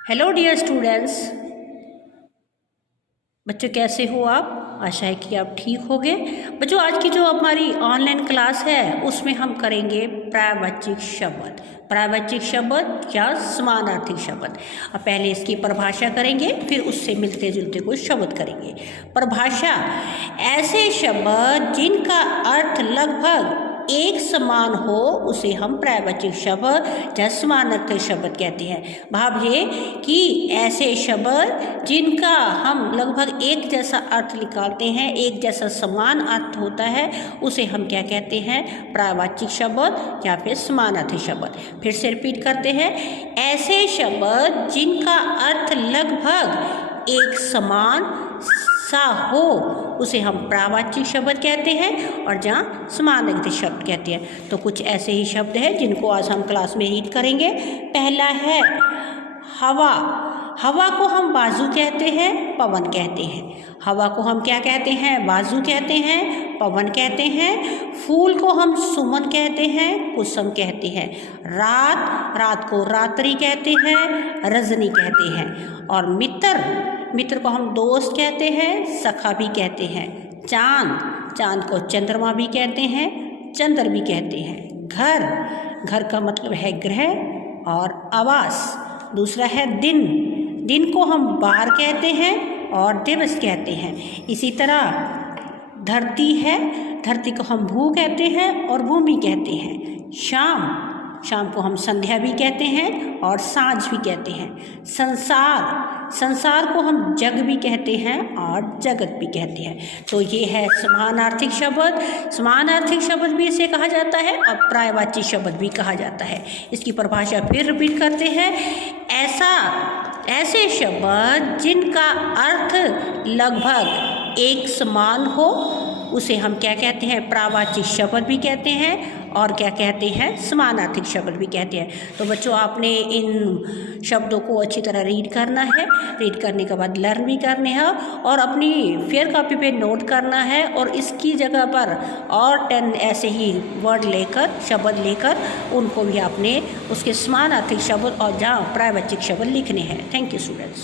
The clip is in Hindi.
हेलो डियर स्टूडेंट्स, बच्चों कैसे हो आप। आशा है कि आप ठीक होंगे। बच्चों आज की जो हमारी ऑनलाइन क्लास है उसमें हम करेंगे पर्यायवाची शब्द। पर्यायवाची शब्द या समानार्थी शब्द। अब पहले इसकी परिभाषा करेंगे, फिर उससे मिलते जुलते कुछ शब्द करेंगे। परिभाषा: ऐसे शब्द जिनका अर्थ लगभग एक समान हो उसे हम पर्यायवाची शब्द या समानार्थी शब्द कहते हैं। भाव ये कि ऐसे शब्द जिनका हम लगभग एक जैसा अर्थ निकालते हैं, एक जैसा समान अर्थ होता है, उसे हम क्या कहते हैं? पर्यायवाची शब्द या फिर समानार्थी शब्द। फिर से रिपीट करते हैं, ऐसे शब्द जिनका अर्थ लगभग एक समान सा हो उसे हम पर्यायवाची शब्द कहते हैं और जहाँ समानार्थी शब्द कहते हैं। तो कुछ ऐसे ही शब्द हैं जिनको आज हम क्लास में रीड करेंगे। पहला है हवा। हवा को हम बाजू कहते हैं, पवन कहते हैं। हवा को हम क्या कहते हैं? बाजू कहते हैं, पवन कहते हैं। फूल को हम सुमन कहते हैं, कुसुम कहते हैं। रात को रात्रि कहते हैं, रजनी कहते हैं। और मित्र को हम दोस्त कहते हैं, सखा भी कहते हैं। चांद को चंद्रमा भी कहते हैं, चंद्र भी कहते हैं। घर का मतलब है गृह और आवास। दूसरा है दिन को हम बार कहते हैं और दिवस कहते हैं। इसी तरह धरती को हम भू कहते हैं और भूमि कहते हैं। शाम को हम संध्या भी कहते हैं और सांझ भी कहते हैं। संसार को हम जग भी कहते हैं और जगत भी कहते हैं। तो ये है समानार्थी शब्द। समानार्थी शब्द भी इसे कहा जाता है और पर्यायवाची शब्द भी कहा जाता है। इसकी परिभाषा फिर रिपीट करते हैं, ऐसे शब्द जिनका अर्थ लगभग एक समान हो उसे हम क्या कहते हैं? पर्यायवाची शब्द भी कहते हैं और क्या कहते हैं? समानार्थी शब्द भी कहते हैं। तो बच्चों आपने इन शब्दों को अच्छी तरह रीड करना है। रीड करने के बाद लर्न भी करने हैं और अपनी फेयर कॉपी पे नोट करना है और इसकी जगह पर और 10 ऐसे ही शब्द लेकर उनको भी आपने उसके समानार्थी शब्द और जहाँ पर्यायवाची शब्द लिखने हैं। Thank you students.